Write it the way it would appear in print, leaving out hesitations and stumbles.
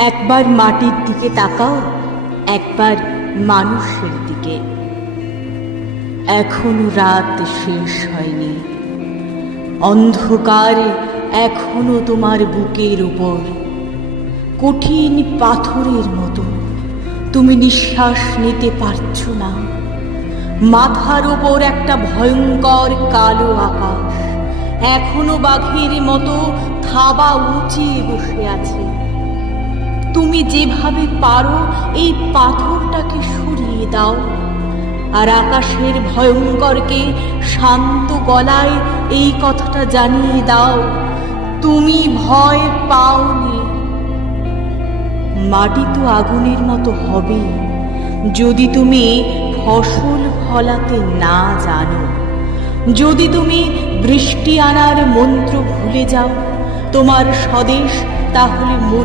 একবার মাটির দিকে তাকাও, একবার মানুষের দিকে। এখনো রাত শেষ হয়নি, অন্ধকার এখনো তোমার বুকের উপর কঠিন পাথরের মতো। তুমি নিঃশ্বাস নিতে পারছো না। মাথার উপর একটা ভয়ঙ্কর কালো আকাশ এখনো বাঘের মতো থাবা উঁচিয়ে বসে আছে। তুমি যেভাবে পারো এই পাথরটাকে সরিয়ে দাও, আর আকাশের ভয়ঙ্করকে শান্ত গলায় এই কথাটা জানিয়ে দাও, তুমি ভয় পাওনি। মাটি তো আগুনের মতো হবে যদি তুমি ফসল ফলাতে না জানো, যদি তুমি বৃষ্টি আনার মন্ত্র ভুলে যাও। তোমার স্বদেশ তাহলে